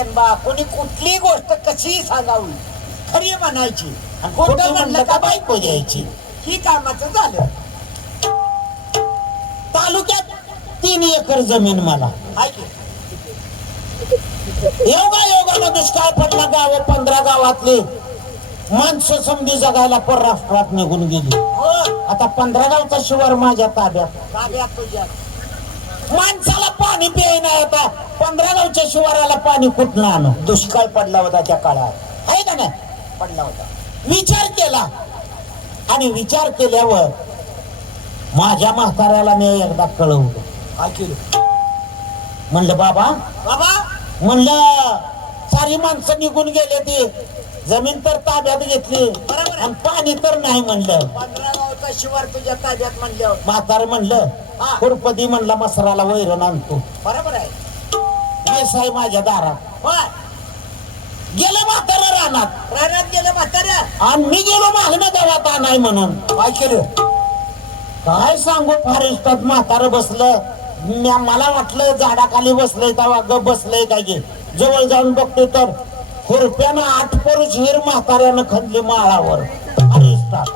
गेनबा कोणी कुठली गोष्ट कशी सांगावी खरी म्हणायची. आणि खोटं म्हणलं का बायको द्यायची. ही कामाचं झालं. तालुक्यात तीन एकर जमीन मला. योगा योगानं दुष्काळ पडला गाव पंधरा गावातले. माणसं समधी जगायला परराष्ट्रात निघून गेली. हो. आता पंधरा गावचा शिवार माझ्या ताब्यात. ताब्यात तुझ्या. माणसाला पाणी प्याय नाही आता पंधरा गावच्या शिवाराला पाणी कुठलं आणू? दुष्काळ पडला होता त्या काळात. आहे का नाही? पडला होता. विचार केला. आणि विचार केल्यावर माझ्या म्हाताऱ्याला मी एकदा कळवलं. म्हणलं बाबा बाबा? म्हणलं सारी माणसं निघून गेले ते. जमीन तर ताब्यात घेतली बरोबर. आणि पाणी तर नाही म्हणलं. पंधरा गावचा शिवार तुझ्या ताब्यात म्हणल्यावर म्हातार म्हणलं हा. खुरपदी म्हणला मसराला वैरण आणतो. बरोबर आहे. पैसा आहे माझ्या दारात. होय. गेलं म्हातारा रानात. रानात गेलं म्हाताऱ्या आणि मी गेलो मागणं गावात नाही म्हणून. काय केलं? काय सांगू फॉरेस्टात म्हातार बसलं. म्या- मला वाटलं झाडाखाली बसलंय तेव्हा ग बसलंय काय गे जवळ जाऊन बघतो तर खुरप्यानं आठ परुष हिर म्हाताऱ्यानं खणली माळावर. फॉरेस्टात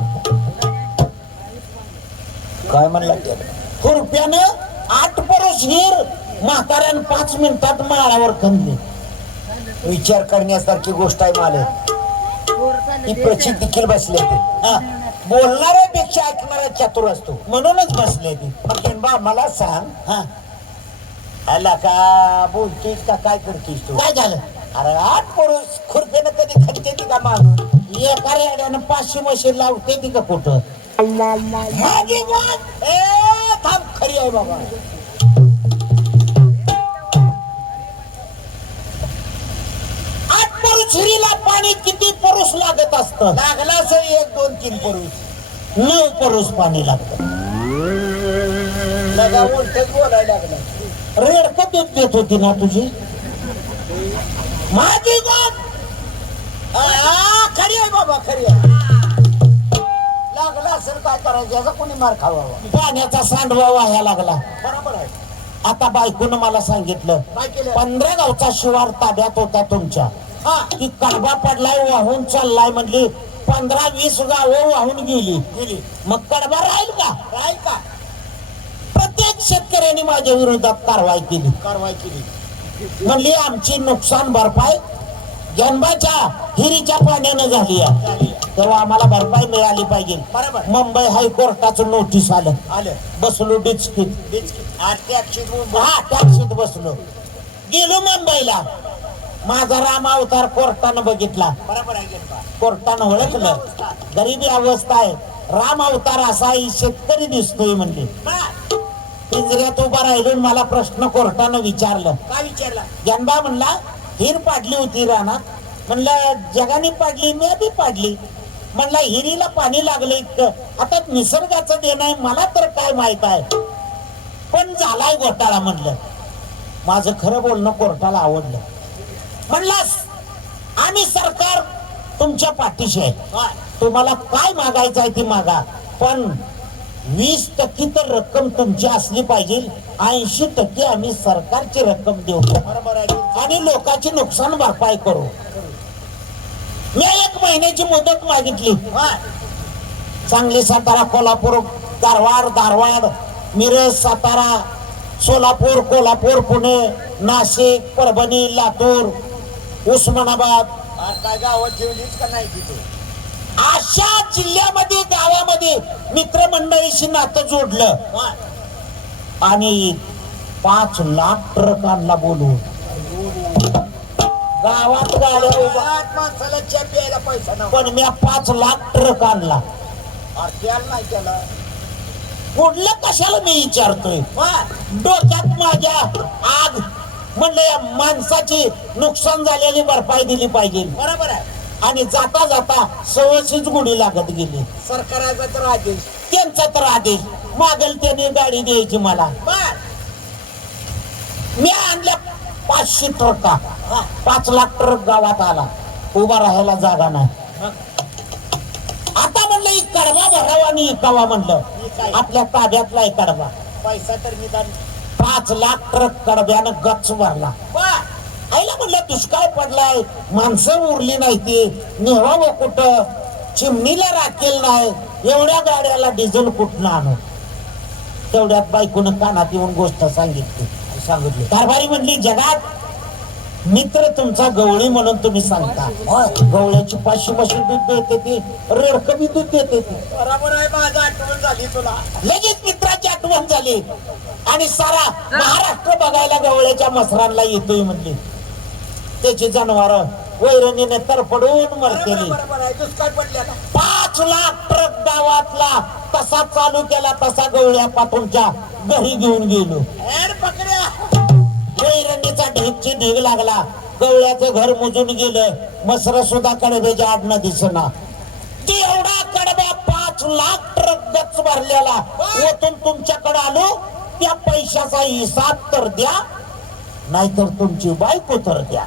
काय म्हणला खुरप्यानं आठ परुष हिर म्हाताऱ्यानं पाच मिनिटात माळावर खणली. विचार करण्यासारखी गोष्ट आहे मला. ती प्रचित देखील बसले ते हा, बोलणाऱ्यापेक्षा ऐकणारा चतुर असतो. म्हणूनच बसले ती बा मला सांग हा. आला का? बोलतीस का? काय करतीस तू? काय झालं? अरे आठ पुरुष खुर्पेनं कधी खणते ती का माग? एका रेड्यानं पाचशे मशीन लावते ती का कुठं माझी ए थांब खरी आहे बाबा. आठ परुष हिरीला पाणी किती परुस लागत असतं? लागला असं एक दोन तीन पुरुष. नऊ परुस पाणी लागत. लगा बोलायला लागला. रेडकं दूध देत होती ना तुझी? माझी आ, खरी आहे बाबा खरी आहे. लागला असेल काय करायचं? याचा कोणी मार खावा पाण्याचा सांडवा वाह्या लागला. बरोबर आहे. आता बायकोनं मला सांगितलं काय केलं? पंधरा गावचा शिवार ताब्यात होता तुमच्या. हा. की कडबा पडलाय वाहून चाललाय म्हणली पंधरा वीस गावं वाहून गेली. गेली. मग कडबा राहील का? काय का? प्रत्येक शेतकऱ्याने माझ्या विरोधात कारवाई केली. कारवाई केली. म्हणली आमची नुकसान भरपाई जनबाच्या हिरीच्या पाण्यानं झाली आहे. तेव्हा आम्हाला भरपाई मिळाली पाहिजे. बरोबर. मुंबई हायकोर्टाचं नोटीस आलं. आलं. बसलो डिचकीत. हा टॅक्सीत बसलो. गेलो मुंबईला. माझा राम अवतार कोर्टानं बघितला. बरोबर आहे कोर्टानं ओळखलं. गरीबी अवस्था आहे. राम अवतार असा ही शेतकरी दिसतोय म्हणले. पिंजऱ्यात उभा राहिलो आणि मला प्रश्न कोर्टानं विचारलं. काय विचारला? जनबा म्हणला हिर पाडली होती रानात म्हणलं जगाने पाडली मी बी पाडली. म्हणला हिरीला पाणी लागलं इतकं. आता निसर्गाचं देणं आहे मला तर काय माहीत आहे. पण झालाय घोटाळा म्हणलं. माझं खरं बोलणं कोर्टाला आवडलं. म्हणलास आम्ही सरकार तुमच्या पाठीशी आहे. तुम्हाला काय मागायचं आहे ती मागा. पण वीस टक्के तर रक्कम तुमची असली पाहिजे. ऐंशी टक्के आम्ही सरकारची रक्कम देऊ आणि लोकांची नुकसान भरपाई करू. मी एक महिन्याची मुदत मागितली. सांगली सातारा कोल्हापूर कारवार धारवाड मिरज सातारा सोलापूर कोल्हापूर पुणे नाशिक परभणी लातूर उस्मानाबाद. अरे काय गावात जेवलीच का नाही तिथे? अशा जिल्ह्यामध्ये गावामध्ये मित्रमंडळीशी नातं जोडलं. आणि पाच लाख ट्रकांना बोलवून गावात गाड्या पण मी पाच लाख ट्रक आणला. नाही त्याला कुठलं कशाला मी विचारतोय. डोक्यात माझ्या आग. म्हणलं या माणसाची नुकसान झालेली भरपाई दिली पाहिजे. बरोबर आहे. आणि जाता जाता सवशीच गुढी लागत गेली. सरकाराचा तर आदेश. त्यांचा तर आदेश. मागेल त्याने गाडी द्यायची मला. बर. मी आणल्या पाचशे ट्रका. पाच लाख ट्रक गावात आला. उभा राहायला जागा नाही. आता म्हणलं ही कडवा भरावा आणि इकावा म्हणलं. आपल्या ताब्यातला आहे कडवा. पैसा तर निदान. पाच लाख ट्रक कडब्यानं गच्च भरला. बर. आईला म्हणलं दुष्काळ पडलाय? माणसं उरली नाही ती. नेवावं कुठं? चिमणीला राखेल नाही. एवढ्या गाड्याला डिझेल कुठनं आणू? तेवढ्यात बायकोनं कानात येऊन गोष्ट सांगितली. सांगितले. कारभारी म्हणली जगात मित्र तुमचा गवळी म्हणून तुम्ही सांगता. गवळ्याची पाचशे मशीन दूध देते ती. रेडकं बी दूध देते ती. बरोबर आहे माझा आठवण झाली तुला. लगेच मित्राची आठवण झाली. आणि सारा महाराष्ट्र बघायला गवळ्याच्या मसरांना येतोय म्हणली. त्याची जनावर वैरणीने तरफडून मरतेली. पाच लाख ट्रक गावातला तसा चालू केला तसा गवळ्या पाठूनच्या घरी घेऊन गेलो. वैरणीचा ढीगची ढीग लागला. गवळ्याचं घर मुजून गेलं. मसर सुद्धा कडब्याच्या आडनं दिसना. ते एवढा कडब्या पाच लाख ट्रक गच भरलेला ओतून तुमच्याकडे आलो त्या पैशाचा हिसाब तर द्या नाहीतर तुमची बायको तर द्या.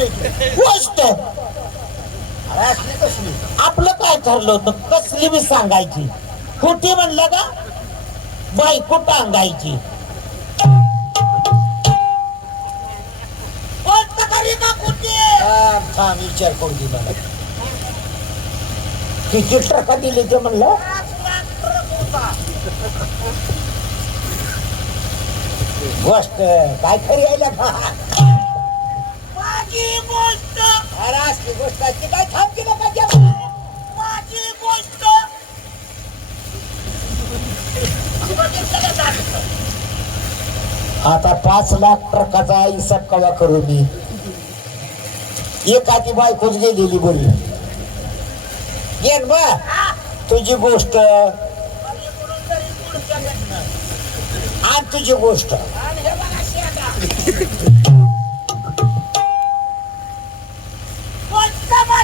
गोष्ट. अरे असली कसली आपलं काय ठरलं होतं? कसली बी सांगायची. खोटी म्हणलं का? बायको टांगायची गोष्ट खरी का खोटी. थांब थांब विचार करू दे मला. किती टका दिली ते म्हणलं? गोष्ट काय खरी आहे का माझी गोष्ट. गोष्ट असते काय? थांब केलं का माझी गोष्ट. आता पाच लाख ट्रकाचा हिसाब कवा करू मी? एखादी बायकोच गेलेली बरी. येन बा तुझी गोष्ट. आणि तुझी गोष्ट.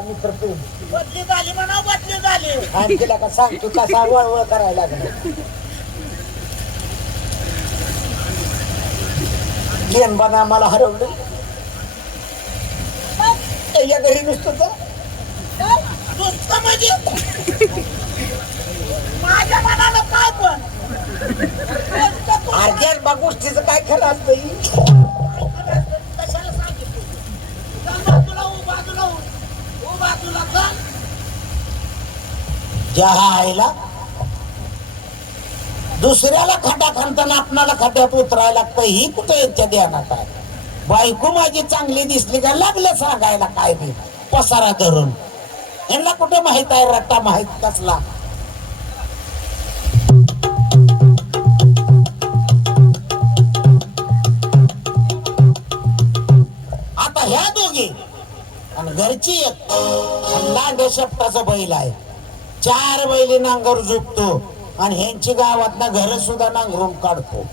आम्ही पिऊ बदली झाली म्हणा बदली झाली. आणि तिला का सांग तू कसा वळवळ करायला लागला? बना मला हरवलं. त्याच्या घरी नुसतं. नुसतं म्हणजे? माझ्या मनाला काय पण? अर्ध्यात बा गोष्टीचं काय खरं असतं ही? कशाला सांगितलं जा बाजूला हो, बाजूला हो. हो, बाजूला जा. ज्या आईला दुसऱ्याला खड्डा खणताना आपणाला खड्ड्यात उतरायला लागतं. ही कुठे यांच्या ध्यानात आहे? बायको माझी चांगली दिसली का? लागलं सांगायला काय बी. पसारा धरून. यांना कुठे माहीत आहे? रट्टा माहीत कसला? आता ह्या दोघी. आणि घरची एक. लांडे शेपटाचा बैल आहे. चार बैली नांगर झुकतो आणि ह्यांची गावात ना घर सुद्धा नांगरून काढतो.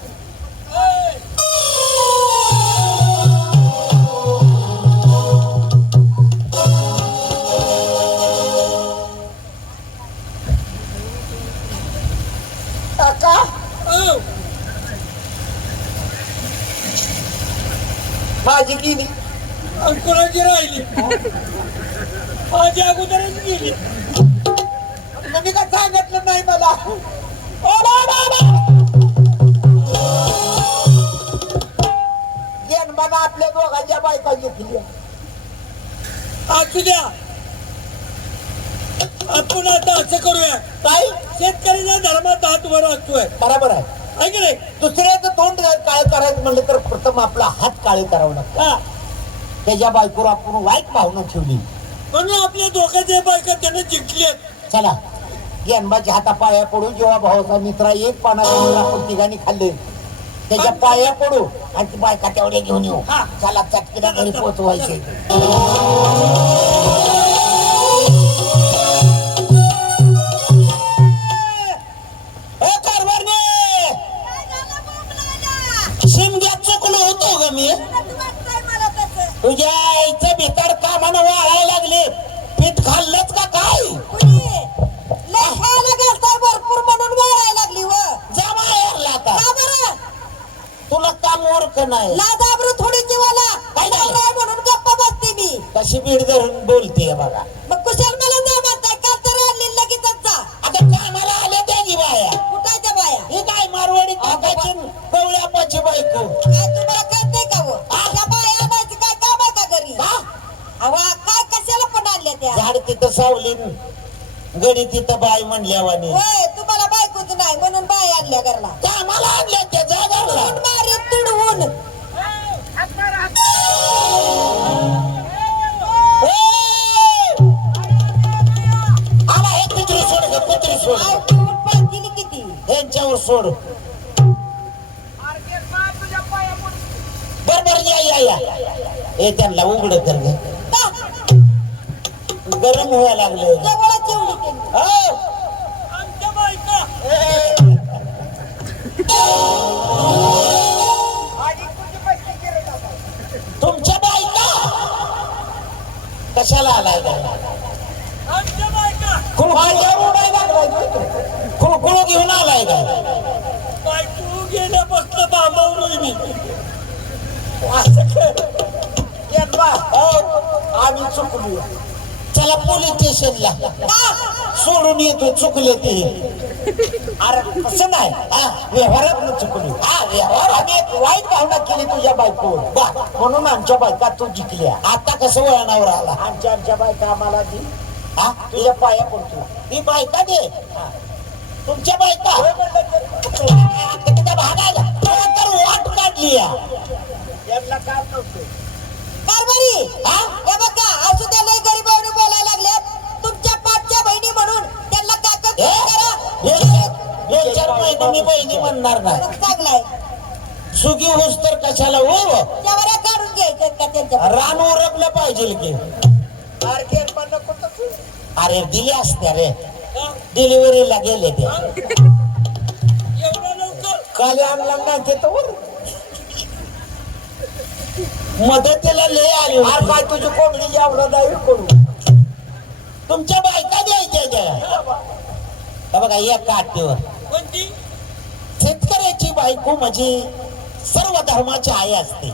माझी गेली. कोणाची राहिली? माझी अगोदरच गेली. तुम्ही का सांगितलं नाही मला? जन्माला आपल्या दोघांच्या बायका घेतली. असू द्या. आपण आता असं करूया. काय शेतकऱ्याच्या धर्मात हात वर असतोय. बरोबर आहे. आहे की नाही? दुसऱ्याचं तोंड काळ करायचं म्हणलं तर प्रथम आपला हात काळे करावं लागतं. त्याच्या बायकोवर आपण वाईट भावना ठेवली. म्हणून आपल्या दोघांच्या बायका त्यानं जिंकल्यात. चला. जन्माच्या हाता पाया पडू जेव्हा भावाचा मित्र एक पानाचा आपण तिघांनी खाल्ले. त्याच्या पाया पडू आणि ती बायका तेवढे घेऊन येऊ. हा. चला चटकीला घरी पोचवायचे गडी तिथं बाय म्हणल्यावानी. होय तुम्हाला बायकोच नाही म्हणून बाय आणल्या घरला. कामाला आणल्या त्या जागरला तुडवून. तुडवून आला हे कुत्री सोड कुत्री पाय दिली किती? यांच्यावर सोड. बर बर या या या. हे त्यांना उघड ग. का? गरम व्हायला लागले. हो? तुमच्या बायका? कशाला आलाय तू. कुळकुळ घेऊन आलाय का? गेल्यापासून थांबवलोय मी आम्ही चुकलो. चला पोलीस स्टेशनला? सोडून येतो चुकले ते. अरे कसं नाही. हा व्यवहारात चुकलो. हा व्यवहार आम्ही एक वाईट भावना केली तुझ्या बायको म्हणून आमच्या बायका तू जिंकल्या. आता कसं वळणावर आला? आमच्या आमच्या बायका आम्हाला दी हा? तुझ्या पाया पडतो. ती बायका दे. हा. तुमच्या बायका. त्या भागाला तो तर वाट काढली या. यांना काय नव्हतं. कारभारी हा? हे बघा असू त्या लय गरीबावरून बोलायला तुमच्या पाठच्या बहिणी म्हणून त्यांना? करा. दोन चार- महिने मी बहिणी म्हणणार नाही. मग चांगलाय सुगी होस तर कशाला हो त्यावर काढून घ्यायचं का त्यांच्या रान उरकलं पाहिजे की. अरे दिले असत्या रे. डिलिव्हरीला गेले ते. एवढं लवकर? काल आणला नाही ते तर मदतीला लय आली काय तुझी कोंबडी एवढं नाही करू? तुमच्या बायका द्यायच्या त्या. बघा एक काठीवर. कोणती? शेतकऱ्याची बायको म्हणजे सर्व धर्माची आई असते.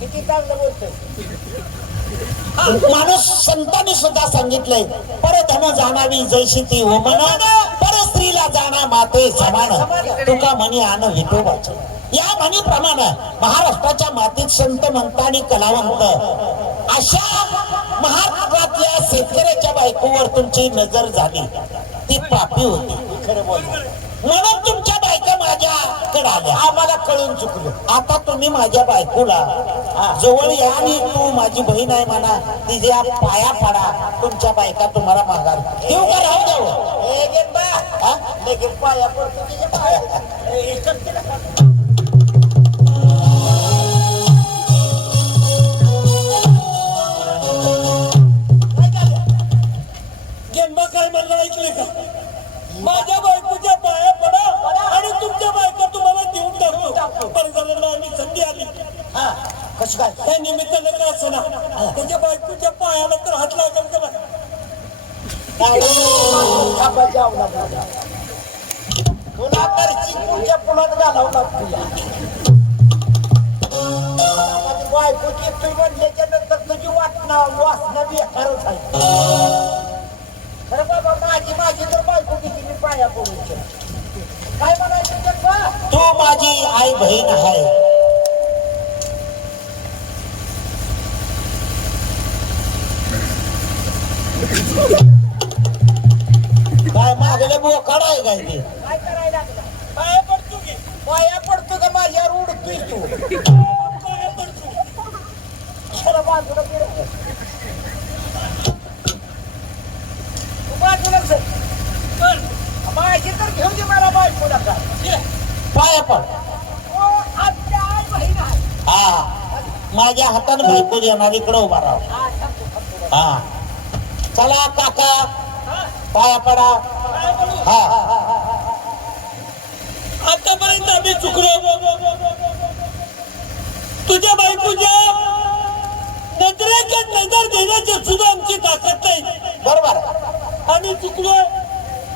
किती चांगलं माणूस संतांनी सुद्धा सांगितलंय परधन जाणावी जैशी ती वमन पर स्त्रीला जाणा माते समान. तुका म्हणी आण विठोबाचे. या म्हणीप्रमाणे महाराष्ट्राच्या मातीत संत म्हणत आणि कलावंत अशा महाराष्ट्रातल्या शेतकऱ्याच्या बायकोवर तुमची नजर झाली. ती पापी होती. खरं बोल म्हणून तुमच्या बायका माझ्याकडे आल्या. आम्हाला कळून चुकलो. आता तुम्ही माझ्या बायकोला जवळ या आणि तू माझी बहीण आहे म्हणा तिच्या पाया पडा तुमच्या बायका तुम्हाला माघार. ठेवू का राहू द्यावं हा? पाया पडतो माझ्या बायकोच्या पाया पडा आणि तुमच्या बायका तुम्हाला देऊन टाकतो. परिवाराला आम्ही संधी आली. हा, कसं काय? त्या निमित्तानं का असं त्याच्या बायकोच्या पायाला तर हात लागेल का? काय? तुला तर चिंकूच्या पुलात घालावं लागतं माझी बायको चित्तून म्हणल्याच्या नंतर तुझी वाटणं वासना बेकारच आहे. खरं बाबा माझी माझी तर बायको किती मी पाया पडून काय म्हणायचं तू माझी आई बहीण आहे. काय मागले बोकाड आहे काय ते? काय करायला लागला? पाया पडतो की? पाया पडतो का माझ्यावर उडतोय तू? बाजूला पण माझी तर घेऊन दे मला बायको नका ये, पाया पड ओ, आमच्या आई बहीण आहे. हा. माझ्या हाताने बायको देणार इकडे उभा राहा. हा चला काका. पाया पडा. पाया पडू. हा. आतापर्यंत आम्ही चुकलो. तुझ्या बायकोच्या नजरेच्या नजर देण्याची सुद्धा आमची ताकद नाही. बरोबर. आम्ही चुकलोय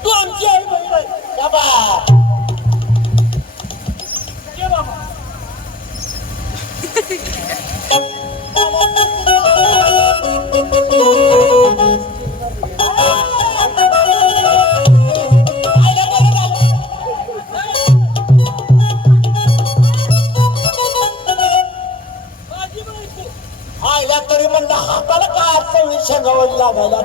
तू आमची आई बहिण बाबा आयला तरी म्हणलं हाताला काय अडचण शेगावला लागायला